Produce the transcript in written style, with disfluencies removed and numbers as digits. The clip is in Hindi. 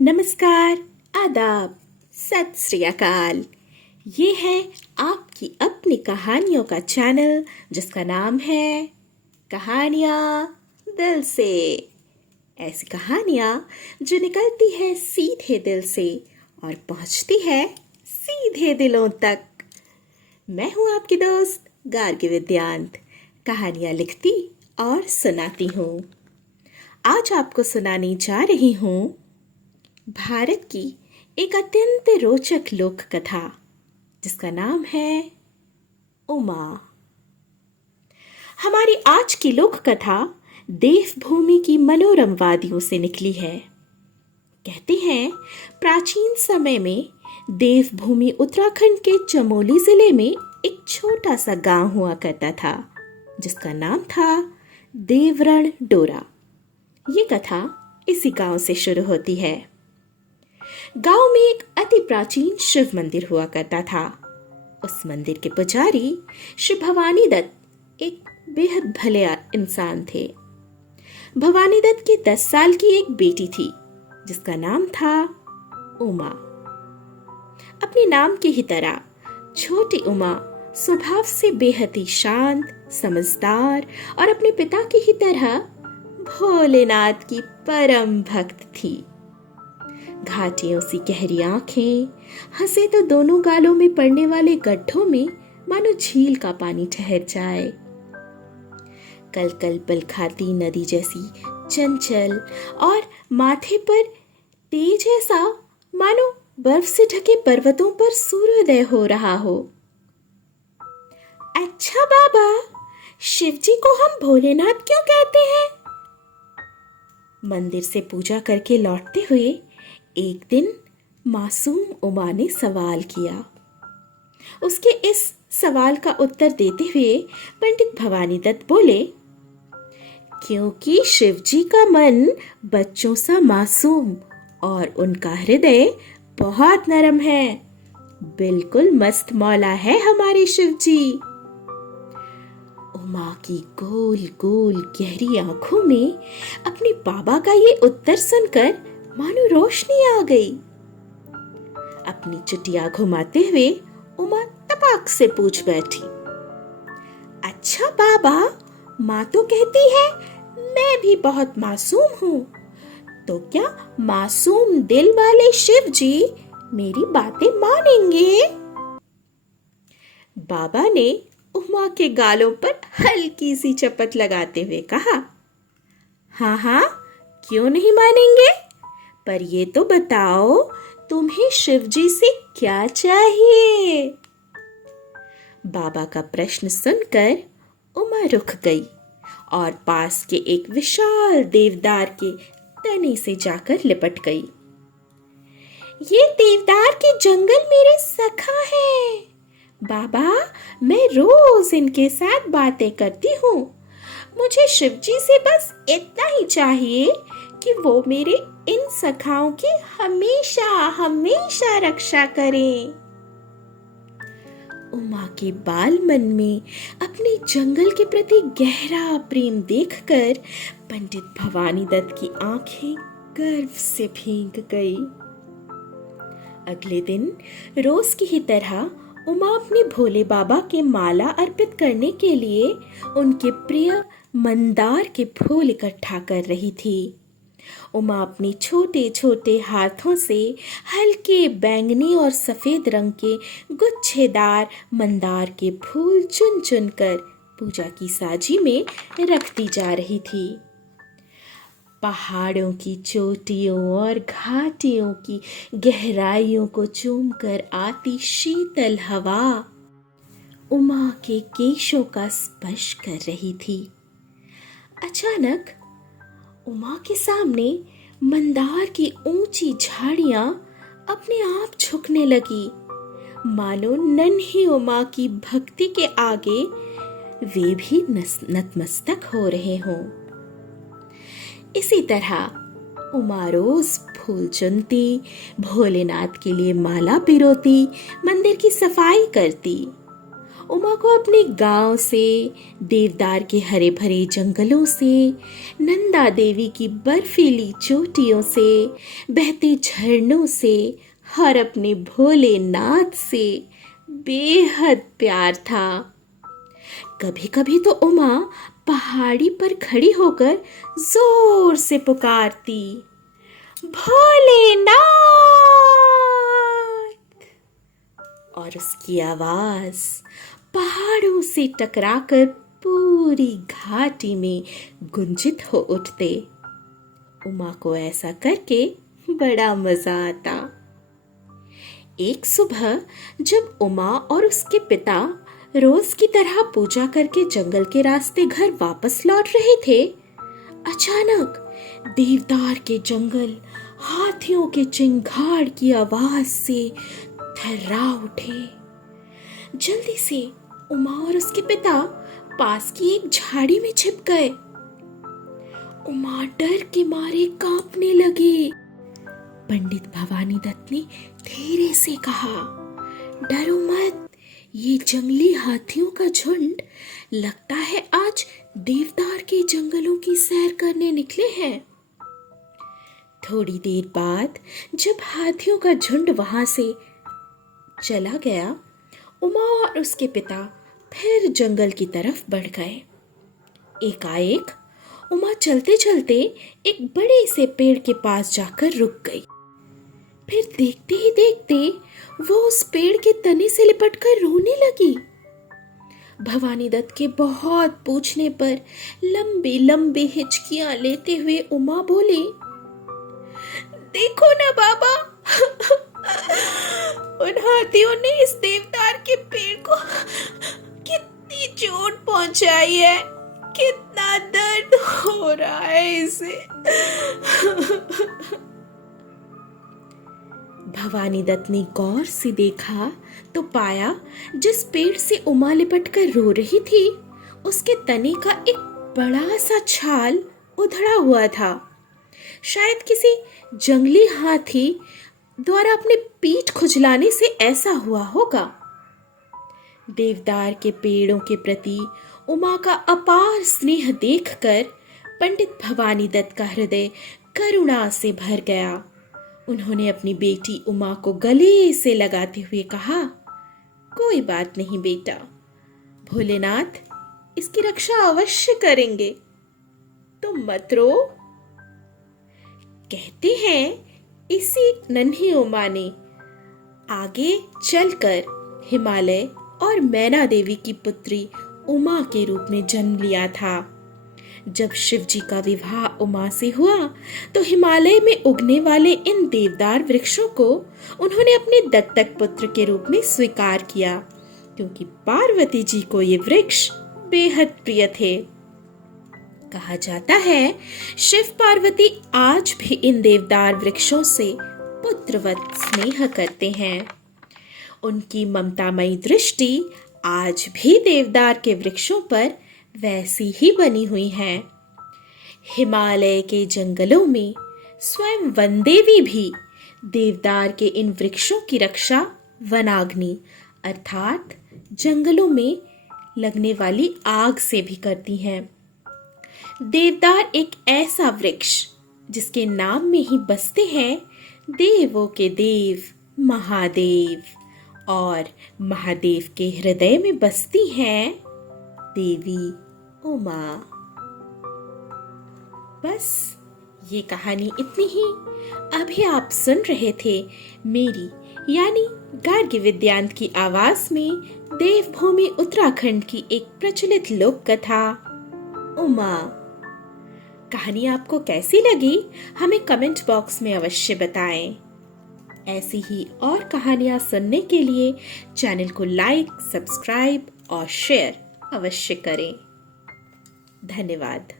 नमस्कार, आदाब, सत श्री अकाल। ये है आपकी अपनी कहानियों का चैनल जिसका नाम है कहानियाँ दिल से। ऐसी कहानियाँ जो निकलती है सीधे दिल से और पहुँचती है सीधे दिलों तक। मैं हूँ आपकी दोस्त गार्गी विद्यांत, कहानियाँ लिखती और सुनाती हूँ। आज आपको सुनाने जा रही हूँ भारत की एक अत्यंत रोचक लोक कथा जिसका नाम है उमा। हमारी आज की लोक कथा देवभूमि की मनोरम वादियों से निकली है। कहते हैं प्राचीन समय में देवभूमि उत्तराखंड के चमोली जिले में एक छोटा सा गांव हुआ करता था जिसका नाम था देवरण डोरा। ये कथा इसी गांव से शुरू होती है। गांव में एक अति प्राचीन शिव मंदिर हुआ करता था। उस मंदिर के पुजारी श्री भवानी दत्त एक बेहद भले इंसान थे। भवानी दत्त की 10 साल की एक बेटी थी जिसका नाम था उमा। अपने नाम की ही तरह छोटी उमा स्वभाव से बेहद ही शांत, समझदार और अपने पिता की ही तरह भोलेनाथ की परम भक्त थी। घाटियों सी गहरी आंखें, हंसे तो दोनों गालों में पड़ने वाले गड्ढों में मानो झील का पानी ठहर जाए। कल कल पल खाती नदी जैसी चंचल और माथे पर तेज ऐसा मानो बर्फ से ढके पर्वतों पर सूर्योदय हो रहा हो। अच्छा बाबा, शिवजी को हम भोलेनाथ क्यों कहते हैं? मंदिर से पूजा करके लौटते हुए एक दिन मासूम उमा ने सवाल किया। उसके इस सवाल का उत्तर देते हुए पंडित भवानी दत्त बोले, क्योंकि शिवजी का मन बच्चों सा मासूम और उनका हृदय बहुत नरम है। बिल्कुल मस्त मौला है हमारे शिवजी। उमा की गोल गोल गहरी आंखों में अपने बाबा का ये उत्तर सुनकर मानो रोशनी आ गई। अपनी चुटिया घुमाते हुए उमा तपाक से पूछ बैठी, अच्छा बाबा, माँ तो कहती है मैं भी बहुत मासूम हूँ, तो क्या मासूम दिल वाले शिव जी मेरी बातें मानेंगे? बाबा ने उमा के गालों पर हल्की सी चपत लगाते हुए कहा, हाँ हाँ, क्यों नहीं मानेंगे? पर ये तो बताओ तुम्हें शिवजी से क्या चाहिए? बाबा का प्रश्न सुनकर उमा रुक गई और पास के एक विशाल देवदार के तने से जाकर लिपट गई। ये देवदार के जंगल मेरे सखा है बाबा, मैं रोज इनके साथ बातें करती हूँ। मुझे शिवजी से बस इतना ही चाहिए कि वो मेरे इन सखाओं की हमेशा हमेशा रक्षा करें। उमा के बाल मन में अपने जंगल के प्रति गहरा प्रेम देखकर पंडित भवानी दत्त की आंखें गर्व से भीग गई। अगले दिन रोज की ही तरह उमा अपने भोले बाबा के माला अर्पित करने के लिए उनके प्रिय मंदार के फूल इकट्ठा कर रही थी। उमा अपने छोटे छोटे हाथों से हल्के बैंगनी और सफेद रंग के गुच्छेदार मंदार के फूल चुन चुन कर पूजा की साजी में रखती जा रही थी। पहाड़ों की चोटियों और घाटियों की गहराइयों को चूमकर आती शीतल हवा उमा के केशों का स्पर्श कर रही थी। अचानक उमा के सामने मंदार की ऊंची झाड़ियां अपने आप झुकने लगी, मानो नन्ही उमा की भक्ति के आगे वे भी नतमस्तक हो रहे हों। इसी तरह उमा रोज फूल चुनती, भोलेनाथ के लिए माला पिरोती, मंदिर की सफाई करती उमा को अपने गांव से, देवदार के हरे भरे जंगलों से, नंदा देवी की बर्फीली चोटियों से, बहते झरनों से और अपने भोलेनाथ से बेहद प्यार था। कभी कभी तो उमा पहाड़ी पर खड़ी होकर जोर से पुकारती, भोलेनाथ, और उसकी आवाज पहाड़ों से टकराकर पूरी घाटी में गुंजित हो उठते। उमा को ऐसा करके बड़ा मजा आता। एक सुबह जब उमा और उसके पिता रोज की तरह पूजा करके जंगल के रास्ते घर वापस लौट रहे थे, अचानक देवदार के जंगल हाथियों के चिंगाड़ की आवाज से थर्रा उठे। जल्दी से उमा और उसके पिता पास की एक झाड़ी में छिप गए। उमा डर के मारे कांपने लगे। पंडित भवानी दत्त ने धीरे से कहा, डरो मत, ये जंगली हाथियों का झुंड लगता है आज देवदार के जंगलों की सैर करने निकले हैं। थोड़ी देर बाद जब हाथियों का झुंड वहां से चला गया, उमा और उसके पिता फिर जंगल की तरफ बढ़ गए। एकाएक उमा चलते चलते एक बड़े से पेड़ के पास जाकर रुक गई। फिर देखते ही देखते वो उस पेड़ के तने से लिपटकर रोने लगी। भवानी दत्त के बहुत पूछने पर लंबी लंबी हिचकियां लेते हुए उमा बोली, देखो ना बाबा, उन हाथियों ने इस देवदार के पेड़ को कितनी चोट पहुंचाई है, कितना दर्द हो रहा है इसे। भवानी दत्त ने गौर से देखा तो पाया जिस पेड़ से उमा लिपटकर रो रही थी, उसके तने का एक बड़ा सा छाल उधड़ा हुआ था। शायद किसी जंगली हाथी द्वारा अपने पीठ खुजलाने से ऐसा हुआ होगा। देवदार के पेड़ों के प्रति उमा का अपार स्नेह देखकर पंडित भवानी दत्त का हृदय करुणा से भर गया। उन्होंने अपनी बेटी उमा को गले से लगाते हुए कहा, कोई बात नहीं बेटा, भोलेनाथ इसकी रक्षा अवश्य करेंगे, तुम मत रो। कहते हैं इसी नन्ही उमा ने आगे चलकर हिमालय और मैना देवी की पुत्री उमा के रूप में जन्म लिया था। जब शिव जी का विवाह उमा से हुआ तो हिमालय में उगने वाले इन देवदार वृक्षों को उन्होंने अपने दत्तक पुत्र के रूप में स्वीकार किया, क्योंकि पार्वती जी को ये वृक्ष बेहद प्रिय थे। कहा जाता है शिव पार्वती आज भी इन देवदार वृक्षों से पुत्रवत स्नेह करते हैं। उनकी ममतामयी दृष्टि आज भी देवदार के वृक्षों पर वैसी ही बनी हुई है। हिमालय के जंगलों में स्वयं वनदेवी भी देवदार के इन वृक्षों की रक्षा वनाग्नि अर्थात जंगलों में लगने वाली आग से भी करती हैं। देवदार एक ऐसा वृक्ष जिसके नाम में ही बसते हैं देवों के देव महादेव, और महादेव के हृदय में बसती हैं देवी उमा। बस ये कहानी इतनी ही। अभी आप सुन रहे थे मेरी यानी गार्गी विद्यांत की आवाज में देवभूमि उत्तराखंड की एक प्रचलित लोक कथा उमा। कहानी आपको कैसी लगी हमें कमेंट बॉक्स में अवश्य बताएं। ऐसी ही और कहानियां सुनने के लिए चैनल को लाइक, सब्सक्राइब और शेयर अवश्य करें। धन्यवाद।